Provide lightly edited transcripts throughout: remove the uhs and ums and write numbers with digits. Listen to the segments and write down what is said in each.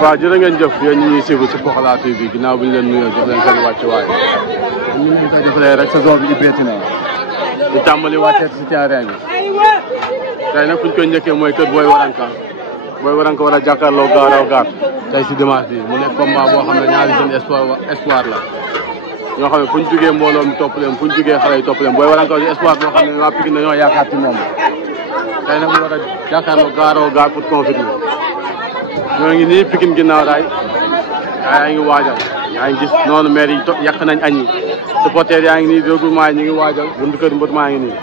waaw jërë ngeen jëf yéen ñi ñuy suivre ci Pokola TV ginnaaw bi ñu leen nuyoo jox leen seen wàccuwaay ñu ngi koy defalee rek saison bi ubbeeti na di tàmbali wàcceet ci terrain bi tey nag fu ñu koy njëkkee mooy kër Boy Waranka war a jàkkaarloo Gaaraw Gaar tey si dimanche bi mu nekk combat boo xam ne ñaari jeune espoir la ñoo xam ne fu ñu jugee mbooloo mi topp leen fu ñu jugee xale yi topp leen Boy Waranka espoir boo xam ne waa Pikine dañoo yaakaar ci moom tey nag mu war a jàkkaarloo Gaaraw Gaar pour confirmer ñoo ngi nii Pikine ginnaaw raay yaa ngi waajal yaa ngi gis noonu maire yi yàq nañ añ yi supporters yaa ngi nii regroupement yi ñu ngi waajal buntu kër mbët maa ngi nii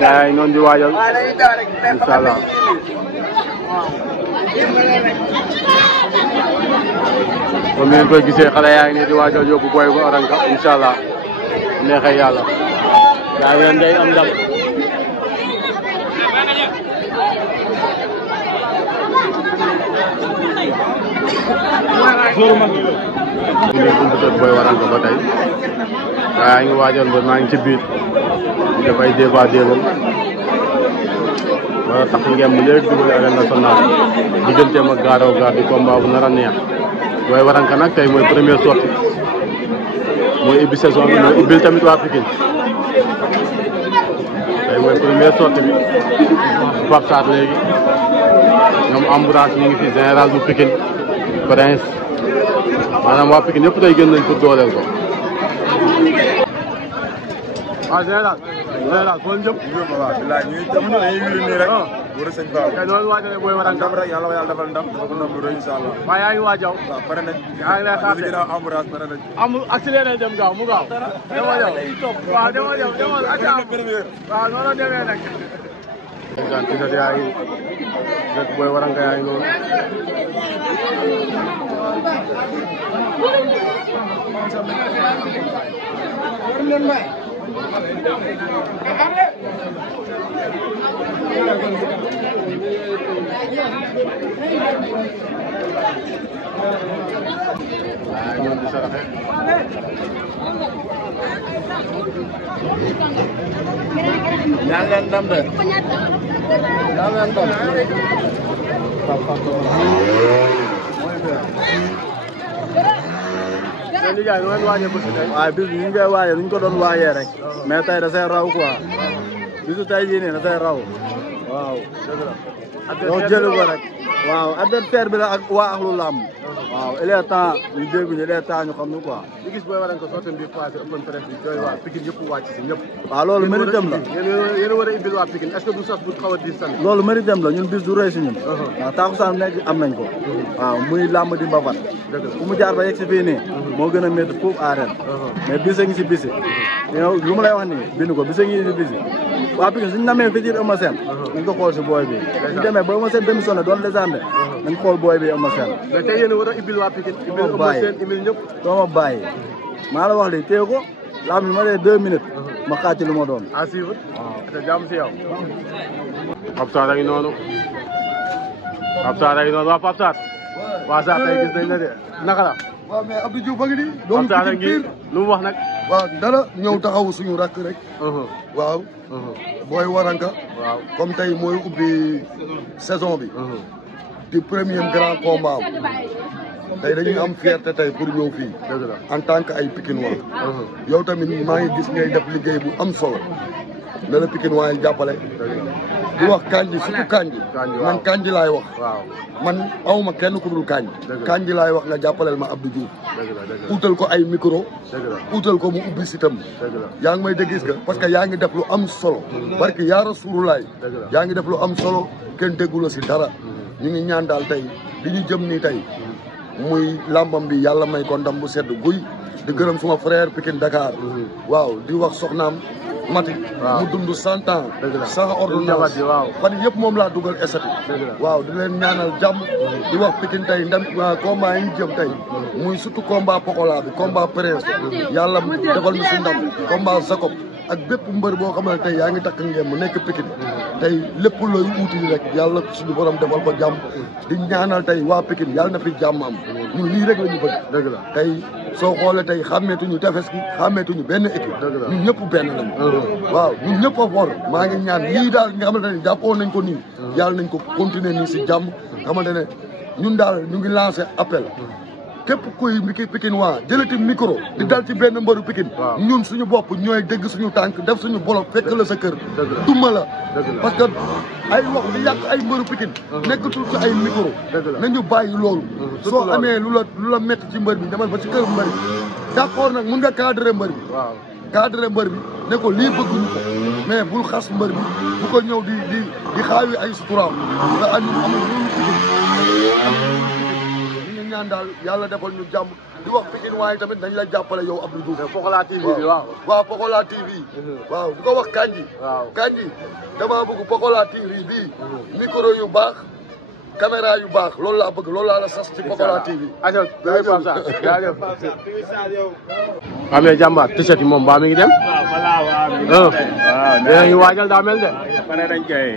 yaa ngi noonu di waajal incha allah comme ngeen koy gisee xale yaa ngi nii di waajal yóbbu Boy Waranka incha allah neexee yàlla yaa ngi leen day am ndam ñu ngi buntu kër Boy Waranka ba tey yaa ngi waajal ba maa ngi ci biir def ay débat débam wala tax ngeen mu léegi dugg arène nationale digganteem ak Gaaraw Gaar di combat bu nar a neex Boy Waranka nag tey mooy première sortie mooy ubbi saison bi mooy ubbil tamit waa Pikine tey mooy première sortie bi Pape Sarr léegi ñoom Ambulance ñu ngi fi général bu Pikine Prince maanaam waa Pikine ñëpp tey gën nañ pour dooleel ko. ah général foo jëm. waaw bilaay ñu ngi jamono dañuy wiri nii rek. wër sëñ Ba. kay doon waajal Boy Waranka. ndam rek yàlla defal ndam dafa ko ndam lu rëy incha allah. waaw yaa ngi waajal. waaw pare nañ. yaa ngi lay xaar de ginnaaw Ambulance pare nañ. amul accéléré dem gaaw mu gaaw. dama ñëw waaw dama ñëw demal acca waaw noonu la demee nag. ndeysaan ci dëkk yaa ngi dëkk Boy Waranka yaa ngi noonu. ñaan leen ndam de. ñaan leen ndam. waaye bis bi ñu ngi koy waajee nu ñu ko doon waajee rek. mais tey da see raw quoi. bisu tey jii nii da see raw. waaw. dëgg la jëli ko rek. waaw adversaire bi la ak waa axlu làmb. waaw il est temps ñu dégg ñu il est temps ñu xam ñu quoi. ñu gis Boy Waranka sotti bi passé open press bi doy waa Pikine yëpp wàcc si ñëpp. waaw loolu méritam la. yéen a war a ibbil waa Pikine est-ce que du sax bu xaw a diis tamit. loolu méritam la ñun bis du rëy si ñun. waaw taakusaan nekk am nañ ko. waaw muy làmb di mbabat. dëgg la fu mu jaar ba yegg si fii nii. moo gën a métti foofu arène. mais bis a ngi si bisi. lu mu lay wax nii bind ko bis a ngi si bisi. waa Pikine suñu namee fi Eumeu Sène. nañ ko xool si booy bi. suñu demee ba Eumeu Sène démissionné doon légende. nañ xool booy bi Eumeu Sène. mais tey yéen a war a ibbil waa Pikine. ibbil Eumeu Sène ibbil ñëpp. doo ma bàyyi. maa la wax lii téye ko. laa mi ma dee 2 minutes. ma xaati lu ma doon. à suivre. waaw te jàmm si yow. Pape Sarr a ngi noonu. Pape Sarr a ngi noonu waa Pape Sarr. waa Sarr tey gis nañ la de naka la. waaw mais Abdou Diouf ba ngi nii. Pape Sarr a ngi lu mu wax nag. waaw dara ñëw taxawu suñu rakk rek. waaw. Boy Waranka. waaw comme tey mooy ubbi saison bi. di premier grand combat tey dañuy am fierté tey pour ñëw fii. dëgg la en tant que ay Pikinois. yow tamit maa ngi gis ngay def liggéey bu am solo. na la Pikinois yi jàppale. di wax Kandji surtout Kandji. man Kandji laay wax. waaw man awma kenn ku dul Kandji. Kandji laay wax nga jàppaleel ma Abdou Diouf. utal ko ay micro. utal ko mu ubbi sitam. yaa ngi may dégg gis nga parce que yaa ngi def lu am solo. parce que yaa Rasulullah yaa ngi def lu am solo kenn déggu la si dara. ñu ngi ñaan daal tey li ñu jëm nii tey muy làmbam bi yàlla may ko ndam bu sedd guy. di gërëm suma frère Pikine Dakar. waaw di wax soxnaam Mati. mu dund 100 ans. sans ordonnance fan yëpp moom laa dugal esati. waaw di leen ñaanal jàmm. di wax Pikine tey ndam combat yi ñu jëm tey. muy surtout combat Pokola bi combat Prince. yàlla defal ñu si ndam combat Jacob. ak bépp mbër boo xam ne tey yaa ngi takk ngeen mu nekk Pikine tey lépp looy uuti rek yàlla suñu borom defal ko jàmm di ñaanal tey waa Pikine yàlla na fi jàmm am ñun lii rek la ñu bëgg. dëgg la tey soo xoolee tey xàmmeetuñu tefes gi xàmmeetuñu benn équipe. ñun ñëpp benn lañu. waaw ñun ñëpp a for maa ngi ñaan lii daal nga xamante ne jàppoon nañ ko nii. yàlla nañ ko continuer nii si jàmm nga xamante ne ñun daal ñu ngi lancé appel képp kuy Pikine waa jëlati micro di dal ci benn mbëru Pikine ñun suñu bopp ñooy dégg suñu tànk def suñu bolok fekk la sa kër duma la parce que ay wax di yàq ay mbëru Pikine nekkatul ci ay micro nañu bàyyi loolu soo amee lu la métti ci mbër bi demal ba ci kër mbër bi d'accord nag mun nga cadrer mbër bi cadrer mbër bi ne ko lii bëgguñu ko mais bul xas mbër bi bu ko ñëw di xaawi ay suturaam nga añu amul loolu Pikine ñaan daal yàlla defal ñu jàmm di wax Pikine waaye tamit dañ la jàppale yow Abdou Diouf Pokola TV bi waaw Pokola TV waaw di ko wax Kandji dama bëgg Pokola TV bii micro yu baax caméra yu baax loolu laa bëgg loolu laa la sas ci Pokola TV waaw mais jàmbaar t-shirt yi moom baa mi ngi dem waaw ngi waajal daa mel de pare dañ koy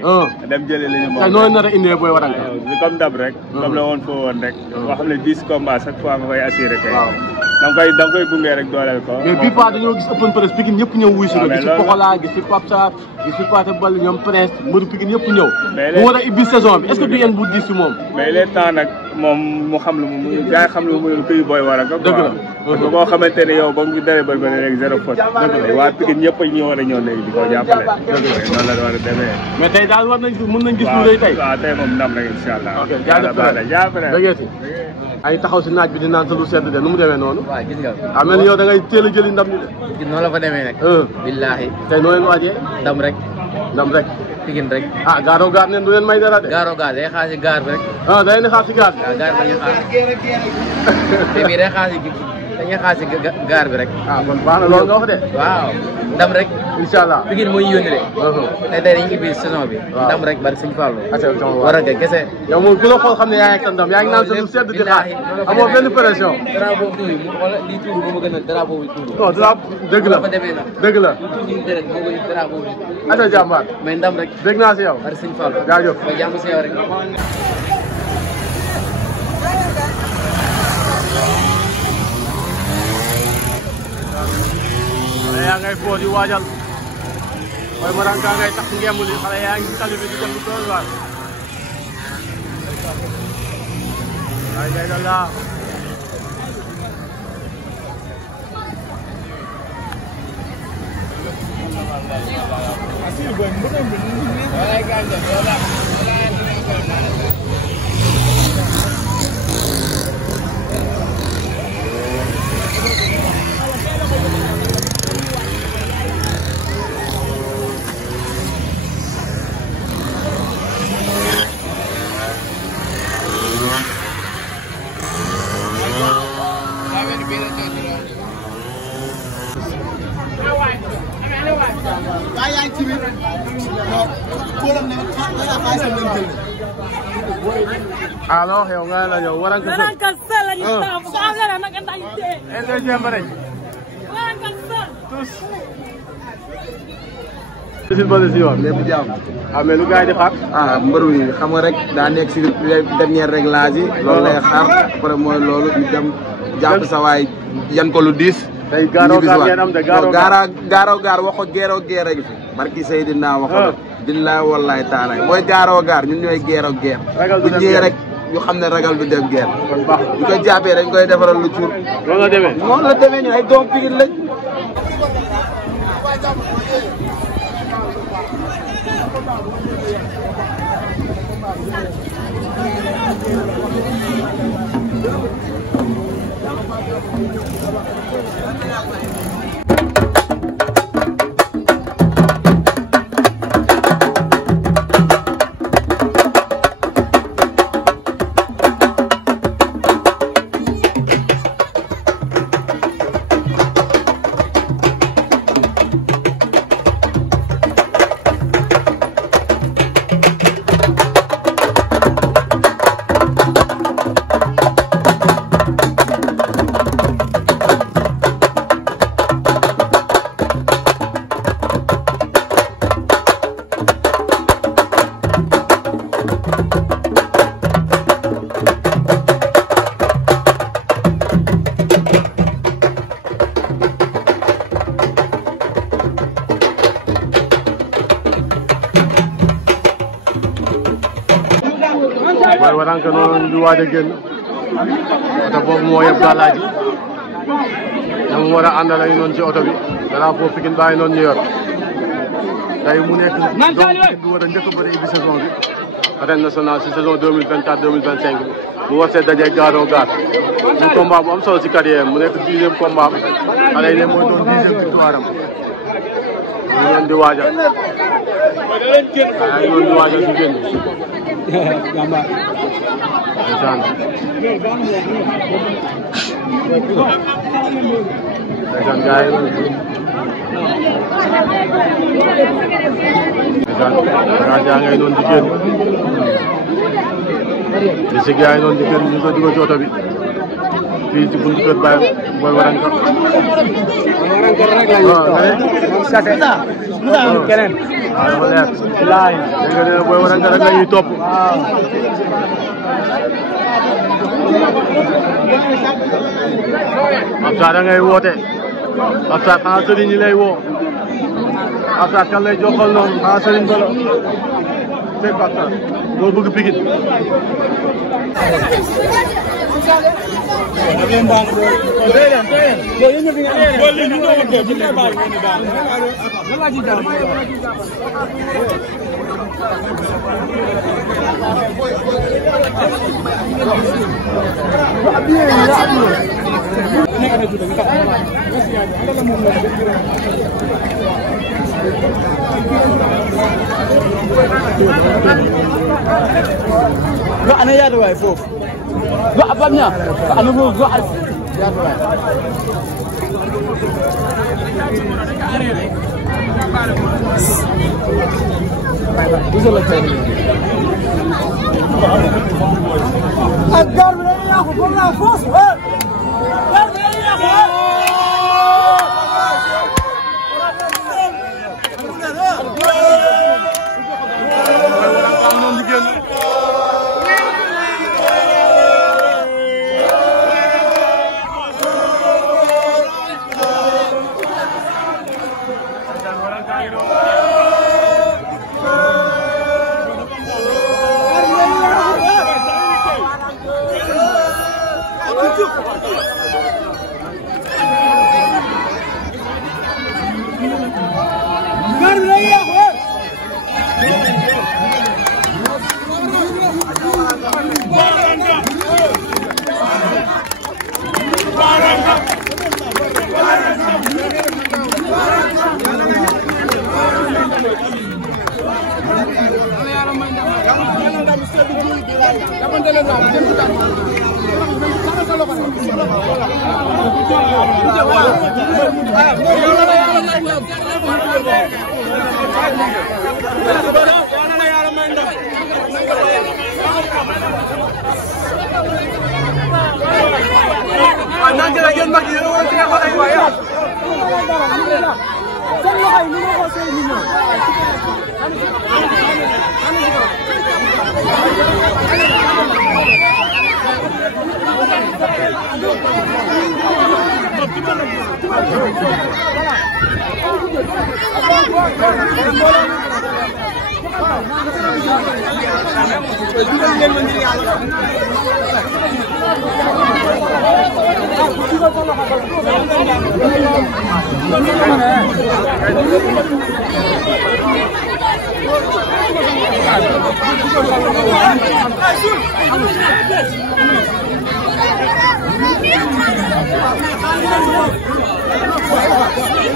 dem jëlee li ñu moom tey noonu nar a indee booy waranka comme dab rek comme la woon foo woon rek boo xam ne 10 combats chaque fois nga koy assuré kay da nga koy gunge rek dooleel ko mais bii pas dañoo gis open press Pikine ñëpp ñëw wuy si la gis fi Pokola gis fi Pape Sarr gis fi Pathé Ball ñoom Prince mbëru Pikine ñëpp ñëw mu war a ibbi saison bi est-ce que du yéen bu diis si moom mais les temps nag moom mu xam lu mu gars yi xam lu mu kuy booy war a ko dëgg la parce que boo xamante ne yow ba mu daree bëri ba léegi zéro faute waa Pikine ñëpp a ñëw war a ñëw léegi di ko jàppale noonu la war a demee mais tey daal war nañ mën nañ gis lu rëy tey waaw tey moom ndam rek incha allah jaajëf ay taxaw si naaj bi di naan sa lu sedd de nu mu demee noonu waaw gis nga ah mel ni yow da ngay teel a jëli ndam ni de noonu la fa demee nag billaahi tey noo leen waajee ndam rek Pikine rek gaaro gaar neen du leen may dara de gaaro gaar day xaar si gaar bi rek da leen xaar si gaar bi waaw gaar bi dañuy xaar te bii day xaar si dañuy xaar si gaar bi rek kon baax na loolu nga wax de waaw ndam rek incha allah Pikine mooy yónni de tey dañuy ubbi saison bi ndam rek bari Sëñ Fallu war a ga kese yow moom ku la xool xam ne yaa ngi sa ndam yaa ngi naan sa lu sedd di xaar amoo benn pression drapeau tuur yi wala lii tuur moo ma gën a drapeau bi tuur non drapeau dëgg la dëgg la deret moo gën drapeau bi ata jàmbaar mais ndam rek dégg naa si yow bari Sëñ Fallu jaajëf ba jàmm si yow rek xale yaa ngay foo di waajal Boy Maranka ngay tax ngemb li xale yaa ngi tali bi di ko doon waar ay ngay da la alors yow nga la yow Waranka Sel la ñu taxaw sa am la nag ndax té ende jembare Waranka Sel tous bisil ba ci yoon lépp jàmm mais lu gaay di xaar mbër wi xam nga rek daa nekk si dernière réglage yi loolu lay xaar après mooy loolu ñu dem jàpp sa waay yan ko lu diis tey gaaro gaar ngeen am de gaaro gaar waxo geero geer gi fi barki Seydina waxo billahi wallahi taala mooy gaaro gaar ñun ñooy geero geer bu ñëwee rek ñu xam ne ragal du dem geer ñu koy jàppee dañ koy defaral lu cuur loolu la demee noonu la demee ñu ay doom Pikine lañ noonu di waaj a génn oto boobu moo yëpp gàllaaji ñoom war a àndal ak noonu ci oto bi drapeau Pikine bàyyi noonu ñu yor tey mu nekk donc bi war a njëkk a bëri ubbi saison bi arène nationale si saison 2024 2025 bi mu war see daje gaaroo gaar mu combat bu am solo si carrière mu nekk 10e combat am xale yi ne mooy doon 10e victoire am ñu leen di waajal ay noonu di waajal di génn ndeysaan gaay bagage yaa ngay noonu di génn li si gars yi noonu di génn ñu ko dugal ci oto bi fii ci buntu kër Baye Boy Waranka keneen dafa leer laay dégg nga ne Boy Waranka rek la ñuy topp Absa da ngay woote Absa xanaa sëriñ ñi lay woo Absa kan lay joxal noonu xanaa sëriñ Bala fekk Absa doo bëgg Pikine Lo ana yaadu waay foofu lo abam ñaa ana mo lo yaadu waay Agar berani aku pernah fos, agar berani aku.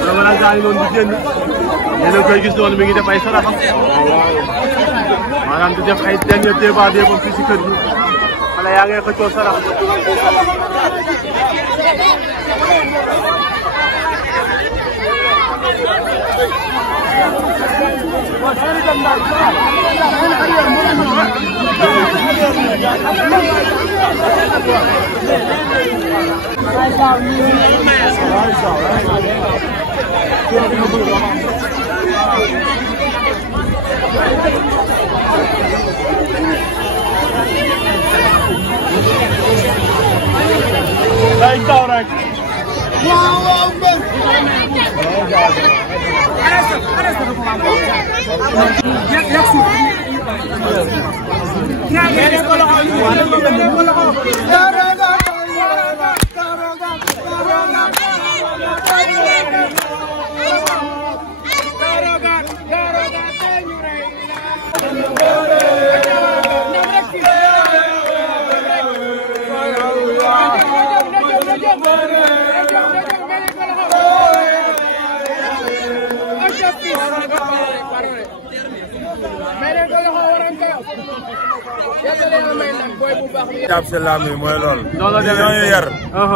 dama gaa ngi noonu di génn yéen a koy gis noonu mi ngi def ay saraxam maanaam di def ay dernier débat fii si kër gi xale yaa ngay xëccoo sarax Day taw rek. Arrête. jàpp si laam yi mooy loolu. ñooñu yar.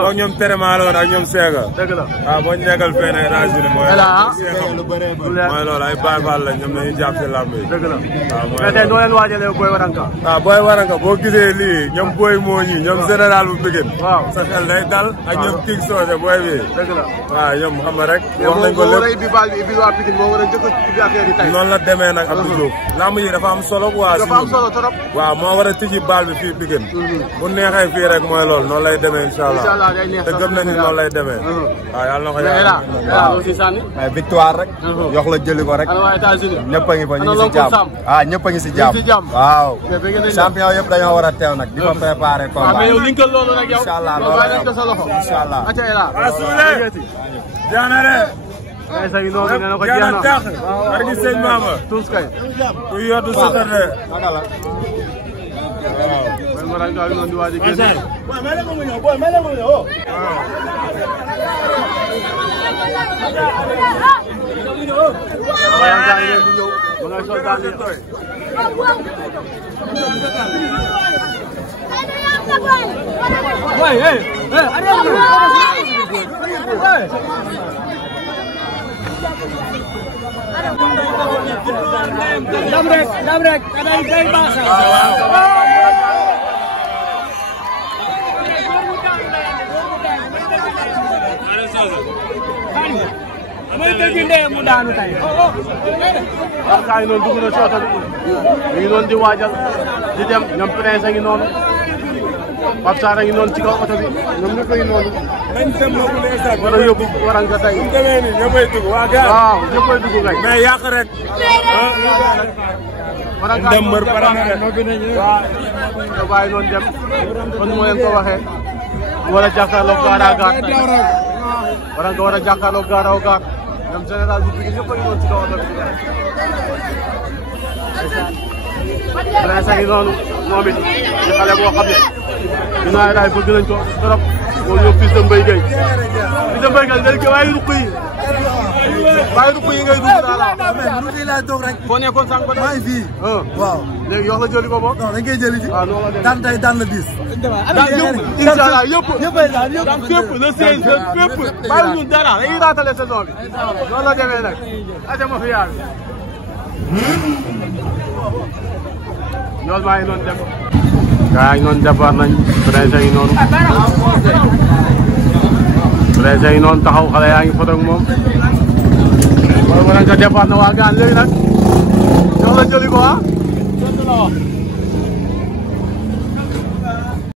ak ñoom Téréma la woon ak ñoom Séga. dëgg la waaw boo ñu nekkal fenn États-Unis mooy loolu ay Baay Faal la ñoom dañuy jàpp si laam yi. dëgg la waaw mooy mais tey noo leen waajalee Boy Waranka. waaw Boy Waranka boo gisee lii ñoom Boy moo ñi ñoom général bu Pikine. waaw sa xel day dal ak ñoom King Socé booy bi. dëgg la waaw ñoom xam nga rek. wax nañ ko lépp bi baal bi ibil waa Pikine moo war a njëkk a ubbi affaire yi tey. noonu la demee nag Abdou Diouf. lamb yi dafa am solo quoi. dafa am solo trop. waaw moo war a tijji baal bi fii Pikine. bu neexee fii rek mooy loolu noonu lay demee incha allah. incha allah day neex te gëm na ni noonu lay demee. waaw yàlla na ko yàlla. waaw aussi sànni. victoire rek. yox la jëli ko rek. ana waa États-Unis. ñëpp a ngi fa ñu ngi si jàmm. ah ñëpp a ngi si jàmm. waaw. champion yëpp dañoo war a teew nag. di fa préparer combat. mais yow linkal loolu rek yow. incha allah loolu rek incha allah. jaanare. ay sa ngi noonu nee na ko jeex na. ak di sëñ Mama. tous kay. ku yoddu sëkkër de. naka la. waaw. Boy Waranka ak noonu di waaj a génn. Waranka yi leen di ñëw. ba ngay sol daal di tooy. Dam rek day baax. Mooy dëgg ndee mu daanu tey. waaw kaa ngi noonu dugg na ci oto bi. mi ngi noonu di waajal di dem ñoom Prince a ngi noonu. Pape Sarr a ngi noonu ci kaw oto bi ñoom ñëpp a ngi noonu. nañ dem ba mu ne war a yóbbu Waranka tey. bu demee nii ñëppay dugg waa gars. waaw ñëppay dugg kay. mais yàq rek. Waranka dem mbër pare na de. waaw te bàyyi noonu dem kon moo leen ko waxee. war a jàkkaarloog gaar a gaar. Waranka war a jàkkaarloog gaar a gaar. ñoom général bu Pikine ñëpp a ngi noonu ci kaw oto bi. Prince a ngi noonu moom it di xale boo xam ne dinaa daay bëgg nañ ko trop moo ñëw Fils de Mbaye Gueye Fils de Mbaye Gueye ngay waaye ruq yi ngay dugg daal lu di laa toog rek. foo nekkoon sànq ba maa ngi fii. waaw. léegi yox la jëli ko moom. non dañ koy jëli ji. waaw noonu la demee daan tey daan la 10. daan yëpp incha allah yëpp. ñëppay daan yëpp. daan fépp le 16 fépp bàyyi ñun dara dañuy raatale saison bi noonu la demee nag aca ma fi yaa yool maa ngi noonu dem gaa ngi noonu départ nañ Prince ngi noonu Prince ngi noonu taxaw xale yaa ngi foto ak moom Boy Waranka départ na waa gaan léegi nag yox la jëli ko